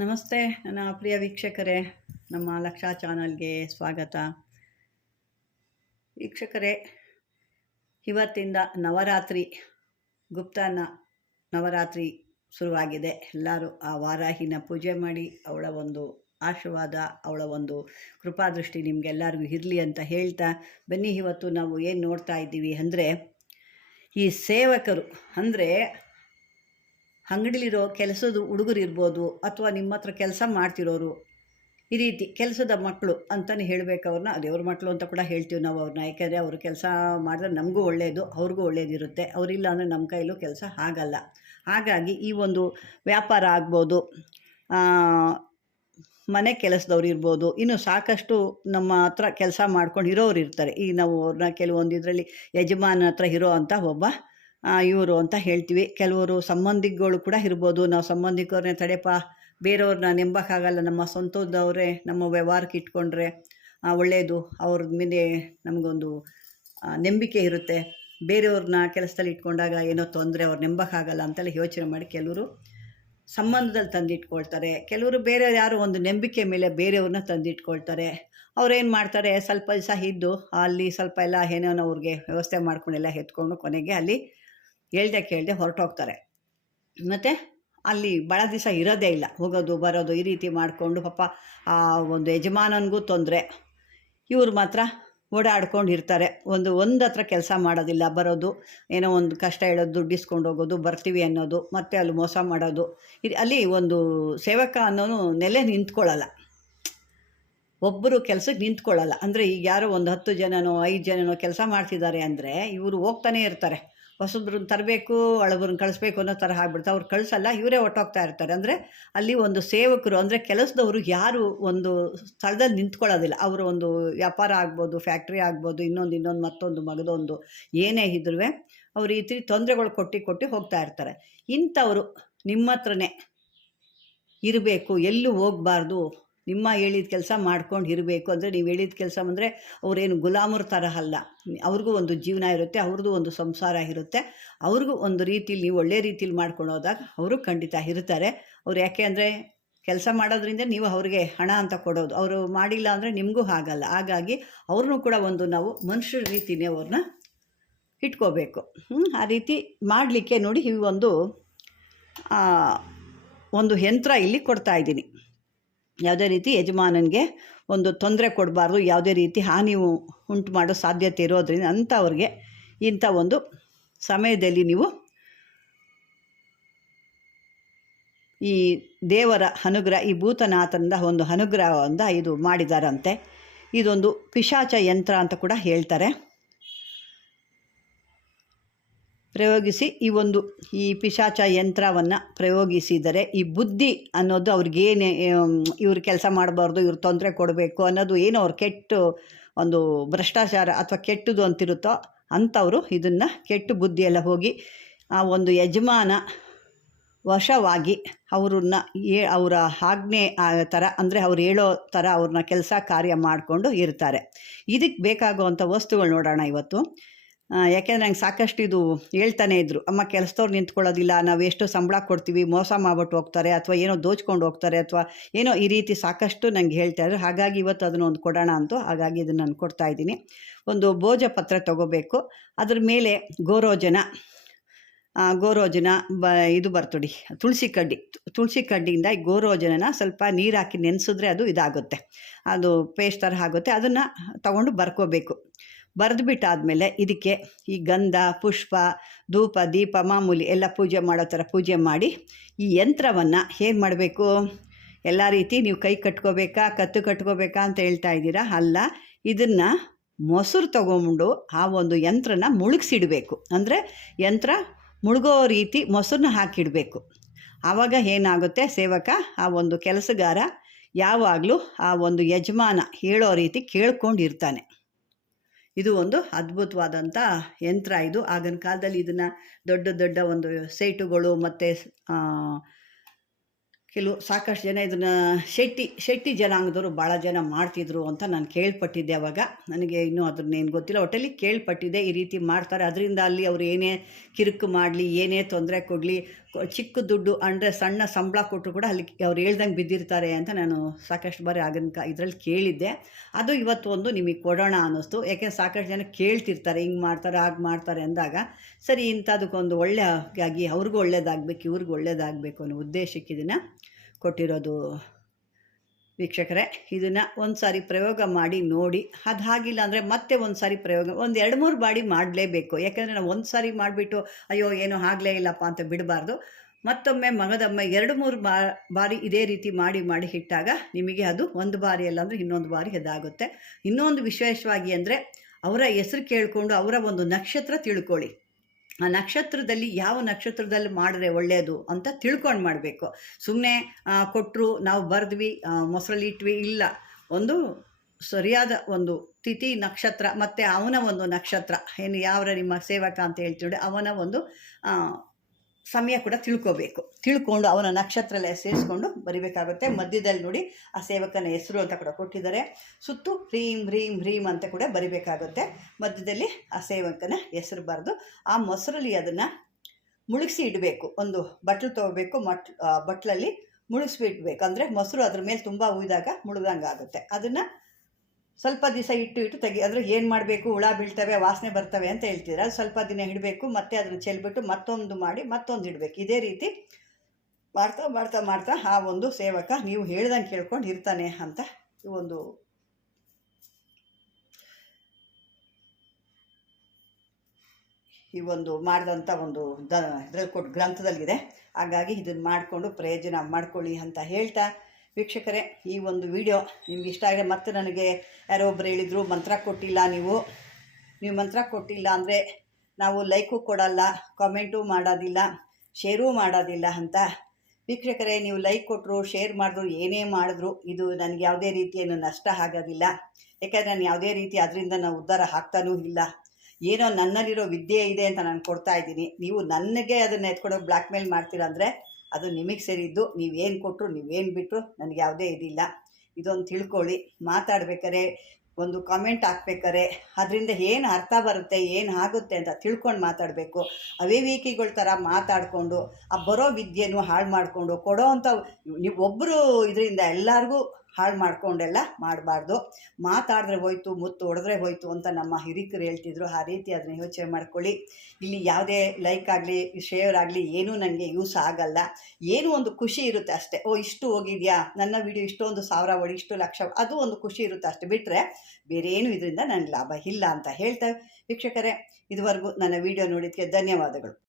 ನಮಸ್ತೆ, ನನ್ನ ಪ್ರಿಯ ವೀಕ್ಷಕರೇ, ನಮ್ಮ ಲಕ್ಷಾ ಚಾನಲ್ಗೆ ಸ್ವಾಗತ. ವೀಕ್ಷಕರೇ, ಇವತ್ತಿಂದ ನವರಾತ್ರಿ, ಗುಪ್ತನ ನವರಾತ್ರಿ ಶುರುವಾಗಿದೆ. ಎಲ್ಲರೂ ಆ ವಾರಾಹಿನ ಪೂಜೆ ಮಾಡಿ, ಅವಳ ಒಂದು ಆಶೀರ್ವಾದ, ಅವಳ ಒಂದು ಕೃಪಾದೃಷ್ಟಿ ನಿಮಗೆಲ್ಲರಿಗೂ ಇರಲಿ ಅಂತ ಹೇಳ್ತಾ, ಬನ್ನಿ, ಇವತ್ತು ನಾವು ಏನು ನೋಡ್ತಾ ಇದ್ದೀವಿ ಅಂದರೆ, ಈ ಸೇವಕರು ಅಂದರೆ ಅಂಗಡಿಲಿರೋ ಕೆಲಸದ ಹುಡುಗರು ಇರ್ಬೋದು ಅಥವಾ ನಿಮ್ಮ ಹತ್ರ ಕೆಲಸ ಮಾಡ್ತಿರೋರು, ಈ ರೀತಿ ಕೆಲಸದ ಮಕ್ಕಳು ಅಂತಲೇ ಹೇಳಬೇಕು ಅವ್ರನ್ನ. ದೇವ್ರ ಮಕ್ಕಳು ಅಂತ ಕೂಡ ಹೇಳ್ತೀವಿ ನಾವು ಅವ್ರನ್ನ. ಯಾಕೆಂದರೆ ಅವರು ಕೆಲಸ ಮಾಡಿದ್ರೆ ನಮಗೂ ಒಳ್ಳೆಯದು ಅವ್ರಿಗೂ ಒಳ್ಳೇದಿರುತ್ತೆ. ಅವರಿಲ್ಲ ಅಂದರೆ ನಮ್ಮ ಕೈಲೂ ಕೆಲಸ ಆಗಲ್ಲ. ಹಾಗಾಗಿ ಈ ಒಂದು ವ್ಯಾಪಾರ ಆಗ್ಬೋದು ಮನೆ ಕೆಲಸದವ್ರು ಇರ್ಬೋದು, ಇನ್ನು ಸಾಕಷ್ಟು ನಮ್ಮ ಹತ್ರ ಕೆಲಸ ಮಾಡ್ಕೊಂಡು ಇರೋರು ಇರ್ತಾರೆ. ಈ ನಾವು ಅವ್ರನ್ನ ಕೆಲವೊಂದು ಇದರಲ್ಲಿ ಯಜಮಾನ ಹತ್ರ ಇರೋ ಅಂತ ಒಬ್ಬ ಇವರು ಅಂತ ಹೇಳ್ತೀವಿ. ಕೆಲವರು ಸಂಬಂಧಿಗಳು ಕೂಡ ಇರ್ಬೋದು. ನಾವು ಸಂಬಂಧಿಕರನ್ನೇ ತಡೆಪ, ಬೇರೆಯವ್ರನ್ನ ನೆಂಬಕ್ಕಾಗಲ್ಲ. ನಮ್ಮ ಸ್ವಂತದವರೇ ನಮ್ಮ ವ್ಯವಹಾರಕ್ಕೆ ಇಟ್ಕೊಂಡ್ರೆ ಒಳ್ಳೆಯದು ಅವ್ರ ಮೇಲೆ ನಮಗೊಂದು ನಂಬಿಕೆ ಇರುತ್ತೆ. ಬೇರೆಯವ್ರನ್ನ ಕೆಲಸದಲ್ಲಿ ಇಟ್ಕೊಂಡಾಗ ಏನೋ ತೊಂದರೆ, ಅವ್ರು ನೆಂಬಕ್ಕಾಗಲ್ಲ ಅಂತೆಲ್ಲ ಯೋಚನೆ ಮಾಡಿ ಕೆಲವರು ಸಂಬಂಧದಲ್ಲಿ ತಂದಿಟ್ಕೊಳ್ತಾರೆ. ಕೆಲವರು ಬೇರೆ ಯಾರು ಒಂದು ನಂಬಿಕೆ ಮೇಲೆ ಬೇರೆಯವ್ರನ್ನ ತಂದಿಟ್ಕೊಳ್ತಾರೆ. ಅವ್ರೇನು ಮಾಡ್ತಾರೆ? ಸ್ವಲ್ಪ ದಿವಸ ಇದ್ದು ಅಲ್ಲಿ ಸ್ವಲ್ಪ ಎಲ್ಲ ಏನೇನೋ ಅವ್ರಿಗೆ ವ್ಯವಸ್ಥೆ ಮಾಡ್ಕೊಂಡೆಲ್ಲ ಎತ್ಕೊಂಡು ಕೊನೆಗೆ ಅಲ್ಲಿ ಹೇಳ್ದೆ ಕೇಳದೆ ಹೊರಟೋಗ್ತಾರೆ. ಮತ್ತು ಅಲ್ಲಿ ಭಾಳ ದಿವಸ ಇರೋದೇ ಇಲ್ಲ. ಹೋಗೋದು, ಬರೋದು ಈ ರೀತಿ ಮಾಡಿಕೊಂಡು ಪಾಪ ಆ ಒಂದು ಯಜಮಾನನಿಗೂ ತೊಂದರೆ. ಇವ್ರು ಮಾತ್ರ ಓಡಾಡ್ಕೊಂಡು ಇರ್ತಾರೆ. ಒಂದು ಒಂದು ಹತ್ರ ಕೆಲಸ ಮಾಡೋದಿಲ್ಲ, ಬರೋದು, ಏನೋ ಒಂದು ಕಷ್ಟ ಹೇಳೋದು, ದುಡ್ಡು ಇಸ್ಕೊಂಡು ಹೋಗೋದು, ಬರ್ತೀವಿ ಅನ್ನೋದು, ಮತ್ತೆ ಅಲ್ಲಿ ಮೋಸ ಮಾಡೋದು. ಇದು ಅಲ್ಲಿ ಒಂದು ಸೇವಕ ಅನ್ನೋನು ನೆಲೆ ನಿಂತ್ಕೊಳ್ಳಲ್ಲ. ಒಬ್ಬರು ಕೆಲಸಕ್ಕೆ ನಿಂತ್ಕೊಳ್ಳಲ್ಲ. ಅಂದರೆ ಈಗ ಯಾರೋ ಒಂದು ಹತ್ತು ಜನನೋ, ಐದು ಜನನೋ ಕೆಲಸ ಮಾಡ್ತಿದ್ದಾರೆ ಅಂದರೆ ಇವರು ಹೋಗ್ತಾನೆ ಇರ್ತಾರೆ. ಹೊಸಬ್ರನ್ನ ತರಬೇಕು ಅಳಬ್ರನ್ನ ಕಳಿಸ್ಬೇಕು ಅನ್ನೋ ಥರ ಆಗ್ಬಿಡ್ತು. ಅವ್ರು ಕಳಿಸಲ್ಲ, ಇವರೇ ಹೊಟ್ಟೋಗ್ತಾ ಇರ್ತಾರೆ. ಅಂದರೆ ಅಲ್ಲಿ ಒಂದು ಸೇವಕರು, ಅಂದರೆ ಕೆಲಸದವರು ಯಾರು ಒಂದು ಸ್ಥಳದಲ್ಲಿ ನಿಂತ್ಕೊಳ್ಳೋದಿಲ್ಲ. ಅವರು ಒಂದು ವ್ಯಾಪಾರ ಆಗ್ಬೋದು, ಫ್ಯಾಕ್ಟ್ರಿ ಆಗ್ಬೋದು, ಇನ್ನೊಂದು ಇನ್ನೊಂದು, ಮತ್ತೊಂದು, ಮಗದೊಂದು, ಏನೇ ಇದ್ರೂ ಅವ್ರು ಈ ರೀತಿ ತೊಂದರೆಗಳು ಕೊಟ್ಟು ಕೊಟ್ಟು ಹೋಗ್ತಾ ಇರ್ತಾರೆ. ಇಂಥವರು ನಿಮ್ಮ ಹತ್ರನೇ ಇರಬೇಕು, ಎಲ್ಲೂ ಹೋಗಬಾರ್ದು. ನಿಮ್ಮ ಹೇಳಿದ ಕೆಲಸ ಮಾಡ್ಕೊಂಡು ಇರಬೇಕು ಅಂದರೆ ನೀವು ಹೇಳಿದ ಕೆಲಸ ಅಂದರೆ ಅವರೇನು ಗುಲಾಮರ ಥರ ಅಲ್ಲ. ಅವ್ರಿಗೂ ಒಂದು ಜೀವನ ಇರುತ್ತೆ, ಅವ್ರದ್ದು ಒಂದು ಸಂಸಾರ ಇರುತ್ತೆ. ಅವ್ರಿಗೂ ಒಂದು ರೀತಿಲಿ ನೀವು ಒಳ್ಳೆ ರೀತಿಲಿ ಮಾಡ್ಕೊಂಡು ಹೋದಾಗ ಅವರು ಖಂಡಿತ ಇರ್ತಾರೆ. ಅವ್ರು ಯಾಕೆ ಅಂದರೆ ಕೆಲಸ ಮಾಡೋದ್ರಿಂದ ನೀವು ಅವ್ರಿಗೆ ಹಣ ಅಂತ ಕೊಡೋದು. ಅವರು ಮಾಡಿಲ್ಲ ಅಂದರೆ ನಿಮಗೂ ಆಗಲ್ಲ ಹಾಗಾಗಿ ಅವ್ರನ್ನೂ ಕೂಡ ಒಂದು ನಾವು ಮನುಷ್ಯರ ರೀತಿನೇ ಅವ್ರನ್ನ ಇಟ್ಕೋಬೇಕು. ಆ ರೀತಿ ಮಾಡಲಿಕ್ಕೆ ನೋಡಿ ಈ ಒಂದು ಒಂದು ಯಂತ್ರ ಇಲ್ಲಿ ಕೊಡ್ತಾ ಇದ್ದೀನಿ. ಯಾವುದೇ ರೀತಿ ಯಜಮಾನನಿಗೆ ಒಂದು ತೊಂದರೆ ಕೊಡಬಾರ್ದು, ಯಾವುದೇ ರೀತಿ ಹಾನಿ ಉಂಟು ಮಾಡೋ ಸಾಧ್ಯತೆ ಇರೋದ್ರಿಂದ ಅಂಥವ್ರಿಗೆ ಇಂಥ ಒಂದು ಸಮಯದಲ್ಲಿ ನೀವು ಈ ದೇವರ ಅನುಗ್ರಹ, ಈ ಭೂತನಾಥನಿಂದ ಒಂದು ಅನುಗ್ರಹದಿಂದ ಇದು ಮಾಡಿದಾರಂತೆ. ಇದೊಂದು ಪಿಶಾಚ ಯಂತ್ರ ಅಂತ ಕೂಡ ಹೇಳ್ತಾರೆ. ಪ್ರಯೋಗಿಸಿ ಈ ಒಂದು ಈ ಪಿಶಾಚ ಯಂತ್ರವನ್ನು ಪ್ರಯೋಗಿಸಿದರೆ ಈ ಬುದ್ಧಿ ಅನ್ನೋದು ಅವ್ರಿಗೇನೇ ಇವ್ರು ಕೆಲಸ ಮಾಡಬಾರ್ದು, ಇವ್ರು ತೊಂದರೆ ಕೊಡಬೇಕು ಅನ್ನೋದು ಏನೋ ಅವ್ರು ಕೆಟ್ಟು ಒಂದು ಭ್ರಷ್ಟಾಚಾರ ಅಥವಾ ಕೆಟ್ಟದು ಅಂತಿರುತ್ತೋ ಅಂಥವರು ಇದನ್ನು ಕೆಟ್ಟು ಬುದ್ಧಿಯೆಲ್ಲ ಹೋಗಿ ಆ ಒಂದು ಯಜಮಾನ ವಶವಾಗಿ ಅವ್ರನ್ನ ಏ, ಅವರ ಆಜ್ಞೆ ಥರ ಅಂದರೆ ಅವ್ರು ಹೇಳೋ ಥರ ಅವ್ರನ್ನ ಕೆಲಸ ಕಾರ್ಯ ಮಾಡಿಕೊಂಡು ಇರ್ತಾರೆ. ಇದಕ್ಕೆ ಬೇಕಾಗುವಂಥ ವಸ್ತುಗಳು ನೋಡೋಣ ಇವತ್ತು. ಯಾಕೆಂದ್ರೆ ನಂಗೆ ಸಾಕಷ್ಟು ಇದು ಹೇಳ್ತಾನೆ ಇದ್ದರು ಅಮ್ಮ ಕೆಲಸದವ್ರು ನಿಂತ್ಕೊಳ್ಳೋದಿಲ್ಲ, ನಾವು ಎಷ್ಟು ಸಂಬಳ ಕೊಡ್ತೀವಿ, ಮೋಸ ಮಾಡ್ಬಿಟ್ಟು ಹೋಗ್ತಾರೆ, ಅಥವಾ ಏನೋ ದೋಚ್ಕೊಂಡು ಹೋಗ್ತಾರೆ, ಅಥವಾ ಏನೋ ಈ ರೀತಿ ಸಾಕಷ್ಟು ನಂಗೆ ಹೇಳ್ತಾ ಇದ್ರು. ಹಾಗಾಗಿ ಇವತ್ತು ಅದನ್ನು ಒಂದು ಕೊಡೋಣ ಅಂತು ಹಾಗಾಗಿ ಇದನ್ನು ನಾನು ಕೊಡ್ತಾ ಇದ್ದೀನಿ. ಒಂದು ಭೋಜ ಪತ್ರ ತಗೋಬೇಕು, ಅದ್ರ ಮೇಲೆ ಗೋರೋಜನ ಗೋರೋಜನ ಬ, ಇದು ಬರ್ತಡಿ, ತುಳಸಿ ಕಡ್ಡಿ, ತುಳಸಿ ಕಡ್ಡಿಯಿಂದ ಈ ಗೋರೋಜನನ ಸ್ವಲ್ಪ ನೀರು ಹಾಕಿ ನೆನೆಸಿದ್ರೆ ಅದು ಇದಾಗುತ್ತೆ, ಅದು ಪೇಸ್ಟ್ ಥರ ಆಗುತ್ತೆ, ಅದನ್ನು ತಗೊಂಡು ಬರ್ಕೋಬೇಕು. ಬರೆದುಬಿಟ್ಟಾದಮೇಲೆ ಇದಕ್ಕೆ ಈ ಗಂಧ, ಪುಷ್ಪ, ಧೂಪ, ದೀಪ, ಮಾಮೂಲಿ ಎಲ್ಲ ಪೂಜೆ ಮಾಡೋ ಥರ ಪೂಜೆ ಮಾಡಿ ಈ ಯಂತ್ರವನ್ನು ಏನು ಮಾಡಬೇಕು? ಎಲ್ಲ ರೀತಿ ನೀವು ಕೈ ಕಟ್ಕೋಬೇಕಾ, ಕತ್ತು ಕಟ್ಕೋಬೇಕಾ ಅಂತ ಹೇಳ್ತಾ ಇದ್ದೀರಾ? ಅಲ್ಲ, ಇದನ್ನು ಮೊಸರು ತಗೊಂಡು ಆ ಒಂದು ಯಂತ್ರನ ಮುಳುಗಿಸಿಡಬೇಕು. ಅಂದರೆ ಯಂತ್ರ ಮುಳುಗೋ ರೀತಿ ಮೊಸರನ್ನ ಹಾಕಿಡಬೇಕು. ಆವಾಗ ಏನಾಗುತ್ತೆ ಸೇವಕ? ಆ ಒಂದು ಕೆಲಸಗಾರ ಯಾವಾಗಲೂ ಆ ಒಂದು ಯಜಮಾನ ಹೇಳೋ ರೀತಿ ಕೇಳ್ಕೊಂಡಿರ್ತಾನೆ. ಇದು ಒಂದು ಅದ್ಭುತವಾದಂಥ ಯಂತ್ರ ಇದು. ಆಗಿನ ಕಾಲದಲ್ಲಿ ಇದನ್ನು ದೊಡ್ಡ ದೊಡ್ಡ ಒಂದು ಸೈಟುಗಳು ಮತ್ತು ಕೆಲವು ಸಾಕಷ್ಟು ಜನ ಇದನ್ನು ಶೆಟ್ಟಿ ಶೆಟ್ಟಿ ಜನಾಂಗದವರು ಭಾಳ ಜನ ಮಾಡ್ತಿದ್ರು ಅಂತ ನಾನು ಕೇಳ್ಪಟ್ಟಿದ್ದೆ ಅವಾಗ. ನನಗೆ ಇನ್ನೂ ಅದನ್ನೇನು ಗೊತ್ತಿಲ್ಲ. ಒಟ್ಟಲ್ಲಿ ಕೇಳ್ಪಟ್ಟಿದ್ದೆ ಈ ರೀತಿ ಮಾಡ್ತಾರೆ. ಅದರಿಂದ ಅಲ್ಲಿ ಅವರು ಏನೇ ಕಿರುಕು ಮಾಡಲಿ, ಏನೇ ತೊಂದರೆ ಕೊಡಲಿ ಚಿಕ್ಕ ದುಡ್ಡು ಅಂದರೆ ಸಣ್ಣ ಸಂಬಳ ಕೊಟ್ಟರು ಕೂಡ ಅಲ್ಲಿ ಅವ್ರು ಹೇಳ್ದಂಗೆ ಬಿದ್ದಿರ್ತಾರೆ ಅಂತ ನಾನು ಸಾಕಷ್ಟು ಬಾರಿ ಆಗಿನ ಇದರಲ್ಲಿ ಕೇಳಿದ್ದೆ. ಅದು ಇವತ್ತು ಒಂದು ನಿಮಗೆ ಕೊಡೋಣ ಅನ್ನಿಸ್ತು. ಯಾಕೆ ಸಾಕಷ್ಟು ಜನ ಕೇಳ್ತಿರ್ತಾರೆ, ಹಿಂಗೆ ಮಾಡ್ತಾರೆ, ಹಾಗೆ ಮಾಡ್ತಾರೆ ಅಂದಾಗ, ಸರಿ ಇಂಥದಕ್ಕೊಂದು ಒಳ್ಳೆಯಾಗಿ ಅವ್ರಿಗೂ ಒಳ್ಳೇದಾಗಬೇಕು, ಇವ್ರಿಗೂ ಒಳ್ಳೇದಾಗಬೇಕು ಅನ್ನೋ ಉದ್ದೇಶಕ್ಕೆ ಇದನ್ನು ಕೊಟ್ಟಿರೋದು. ವೀಕ್ಷಕರೇ, ಇದನ್ನು ಒಂದು ಸಾರಿ ಪ್ರಯೋಗ ಮಾಡಿ ನೋಡಿ. ಅದು ಹಾಗಿಲ್ಲ ಅಂದರೆ ಮತ್ತೆ ಒಂದು ಸಾರಿ ಪ್ರಯೋಗ, ಒಂದು ಎರಡು ಮೂರು ಬಾರಿ ಮಾಡಲೇಬೇಕು. ಯಾಕೆಂದರೆ ನಾವು ಒಂದು ಸಾರಿ ಮಾಡಿಬಿಟ್ಟು, ಅಯ್ಯೋ, ಏನೋ ಆಗಲೇ ಇಲ್ಲಪ್ಪ ಅಂತ ಬಿಡಬಾರ್ದು. ಮತ್ತೊಮ್ಮೆ ಮಗದೊಮ್ಮೆ ಎರಡು ಮೂರು ಬಾರಿ ಇದೇ ರೀತಿ ಮಾಡಿ ಮಾಡಿ ಇಟ್ಟಾಗ ನಿಮಗೆ ಅದು ಒಂದು ಬಾರಿ ಅಲ್ಲ ಅಂದರೆ ಇನ್ನೊಂದು ಬಾರಿ ಅದಾಗುತ್ತೆ ಇನ್ನೊಂದು ವಿಶೇಷವಾಗಿ ಅಂದರೆ ಅವರ ಹೆಸರು ಕೇಳಿಕೊಂಡು ಅವರ ಒಂದು ನಕ್ಷತ್ರ ತಿಳ್ಕೊಳ್ಳಿ. ಆ ನಕ್ಷತ್ರದಲ್ಲಿ ಯಾವ ನಕ್ಷತ್ರದಲ್ಲಿ ಮಾಡಿದ್ರೆ ಒಳ್ಳೆಯದು ಅಂತ ತಿಳ್ಕೊಂಡು ಮಾಡಬೇಕು. ಸುಮ್ಮನೆ ಕೊಟ್ಟರು ನಾವು ಬರೆದ್ವಿ ಮೊಸರಲ್ಲಿ ಇಟ್ವಿ ಇಲ್ಲ. ಒಂದು ಸರಿಯಾದ ಒಂದು ತಿಥಿ, ನಕ್ಷತ್ರ, ಮತ್ತು ಅವನ ಒಂದು ನಕ್ಷತ್ರ. ಏನು ಯಾವ ನಿಮ್ಮ ಸೇವಕ ಅಂತ ಹೇಳ್ತೀವಿ ಅವನ ಒಂದು ಸಮಯ ಕೂಡ ತಿಳ್ಕೋಬೇಕು. ತಿಳ್ಕೊಂಡು ಅವನ ನಕ್ಷತ್ರ ಸೇರಿಸ್ಕೊಂಡು ಬರಿಬೇಕಾಗುತ್ತೆ. ಮಧ್ಯದಲ್ಲಿ ನೋಡಿ ಆ ಸೇವಕನ ಹೆಸರು ಅಂತ ಕೂಡ ಕೊಟ್ಟಿದ್ದಾರೆ. ಸುತ್ತು ಹ್ರೀಂ ಹ್ರೀಂ ಹ್ರೀಂ ಅಂತ ಕೂಡ ಬರಿಬೇಕಾಗುತ್ತೆ. ಮಧ್ಯದಲ್ಲಿ ಆ ಸೇವಕನ ಹೆಸರು ಬರೆದು ಆ ಮೊಸರಲ್ಲಿ ಅದನ್ನು ಮುಳುಗಿಸಿ ಇಡಬೇಕು. ಒಂದು ಬಟ್ಲು ತೊಗೋಬೇಕು. ಮಟ್ ಬಟ್ಲಲ್ಲಿ ಮುಳುಗಿಸ್ಬಿಡ್ಬೇಕು ಅಂದರೆ ಮೊಸರು ಅದ್ರ ಮೇಲೆ ತುಂಬ ಉಯ್ದಾಗ ಮುಳುಗಂಗೆ ಆಗುತ್ತೆ ಅದನ್ನು ಸ್ವಲ್ಪ ದಿವಸ ಇಟ್ಟು ಇಟ್ಟು ತೆಗಿ ಅದ್ರ ಏನು ಮಾಡಬೇಕು, ಹುಳ ಬೀಳ್ತವೆ, ವಾಸನೆ ಬರ್ತವೆ ಅಂತ ಹೇಳ್ತೀರ ಸ್ವಲ್ಪ ದಿನ ಇಡಬೇಕು, ಮತ್ತೆ ಅದನ್ನು ಚೆಲ್ಬಿಟ್ಟು ಮತ್ತೊಂದು ಮಾಡಿ ಮತ್ತೊಂದು ಇಡಬೇಕು. ಇದೇ ರೀತಿ ಮಾಡ್ತಾ ಮಾಡ್ತಾ ಮಾಡ್ತಾ ಆ ಒಂದು ಸೇವಕ ನೀವು ಹೇಳ್ದಂಗೆ ಕೇಳ್ಕೊಂಡು ಇರ್ತಾನೆ ಅಂತ ಈ ಒಂದು ಈ ಒಂದು ಮಾಡಿದಂಥ ಒಂದು ದ ಇದ್ರಲ್ಲಿ ಕೊಟ್ಟು ಗ್ರಂಥದಲ್ಲಿದೆ. ಹಾಗಾಗಿ ಇದನ್ನು ಮಾಡಿಕೊಂಡು ಪ್ರಯೋಜನ ಮಾಡ್ಕೊಳ್ಳಿ ಅಂತ ಹೇಳ್ತಾ ವೀಕ್ಷಕರೇ, ಈ ಒಂದು ವಿಡಿಯೋ ನಿಮ್ಗೆ ಇಷ್ಟ ಆಗಿದೆ, ಮತ್ತೆ ನನಗೆ ಯಾರೋ ಒಬ್ರು ಹೇಳಿದರು, ಮಂತ್ರ ಕೊಟ್ಟಿಲ್ಲ ನೀವು. ನೀವು ಮಂತ್ರ ಕೊಟ್ಟಿಲ್ಲ ಅಂದರೆ ನಾವು ಲೈಕು ಕೊಡಲ್ಲ, ಕಾಮೆಂಟು ಮಾಡೋದಿಲ್ಲ, ಶೇರೂ ಮಾಡೋದಿಲ್ಲ ಅಂತ. ವೀಕ್ಷಕರೇ, ನೀವು ಲೈಕ್ ಕೊಟ್ಟರು ಶೇರ್ ಮಾಡಿದ್ರು, ಏನೇ ಮಾಡಿದ್ರು, ಇದು ನನಗೆ ಯಾವುದೇ ರೀತಿಯನ್ನು ನಷ್ಟ ಆಗೋದಿಲ್ಲ. ಯಾಕಂದರೆ ನಾನು ಯಾವುದೇ ರೀತಿ ಅದರಿಂದ ನಾವು ಉದ್ಧಾರ ಆಗ್ತಾನೂ ಇಲ್ಲ. ಏನೋ ನನ್ನಲ್ಲಿರೋ ವಿದ್ಯೆ ಇದೆ ಅಂತ ನಾನು ಕೊಡ್ತಾ ಇದ್ದೀನಿ. ನೀವು ನನಗೆ ಅದನ್ನು ಎತ್ಕೊಡೋಕೆ ಬ್ಲ್ಯಾಕ್ ಮೇಲ್ ಮಾಡ್ತೀರಾ ಅದು ನಿಮಗೆ ಸೇರಿದ್ದು. ನೀವೇನು ಕೊಟ್ಟರು ನೀವೇನು ಬಿಟ್ಟರು ನನಗೆ ಯಾವುದೇ ಇದಿಲ್ಲ. ಇದೊಂದು ತಿಳ್ಕೊಳ್ಳಿ. ಮಾತಾಡ್ಬೇಕಾರೆ ಒಂದು ಕಾಮೆಂಟ್ ಹಾಕ್ಬೇಕಾರೆ ಅದರಿಂದ ಏನು ಅರ್ಥ ಬರುತ್ತೆ, ಏನು ಆಗುತ್ತೆ ಅಂತ ತಿಳ್ಕೊಂಡು ಮಾತಾಡಬೇಕು. ಅವಿವೇಕಿಗಳ ಥರ ಮಾತಾಡಿಕೊಂಡು, ಆ ಬರೋ ವಿದ್ಯೆನೂ ಹಾಳು ಮಾಡಿಕೊಂಡು, ಕೊಡೋ ಅಂಥ ನೀವು ಒಬ್ಬರು ಇದರಿಂದ ಎಲ್ಲರಿಗೂ ಹಾಳು ಮಾಡ್ಕೊಂಡೆಲ್ಲ ಮಾಡಬಾರ್ದು. ಮಾತಾಡಿದ್ರೆ ಹೋಯ್ತು, ಮುತ್ತು ಹೊಡೆದ್ರೆ ಹೋಯ್ತು ಅಂತ ನಮ್ಮ ಹಿರಿಕರು ಹೇಳ್ತಿದ್ರು. ಆ ರೀತಿ ಅದನ್ನ ಯೋಚನೆ ಮಾಡ್ಕೊಳ್ಳಿ. ಇಲ್ಲಿ ಯಾವುದೇ ಲೈಕ್ ಆಗಲಿ ಶೇರ್ ಆಗಲಿ ಏನೂ ನನಗೆ ಯೂಸ್ ಆಗಲ್ಲ. ಏನೂ ಒಂದು ಖುಷಿ ಇರುತ್ತೆ ಅಷ್ಟೇ. ಓ, ಇಷ್ಟು ಹೋಗಿದೆಯಾ? ನನ್ನ ವಿಡಿಯೋ ಇಷ್ಟೊಂದು ಸಾವಿರ ಓಡಿ, ಇಷ್ಟು ಲಕ್ಷ ಅದು ಒಂದು ಖುಷಿ ಇರುತ್ತೆ ಅಷ್ಟೇ. ಬಿಟ್ಟರೆ ಬೇರೆ ಏನು ಇದರಿಂದ ನನಗೆ ಲಾಭ ಇಲ್ಲ ಅಂತ ಹೇಳ್ತಾ ವೀಕ್ಷಕರೇ, ಇದುವರೆಗೂ ನನ್ನ ವಿಡಿಯೋ ನೋಡಿದ್ದಕ್ಕೆ ಧನ್ಯವಾದಗಳು.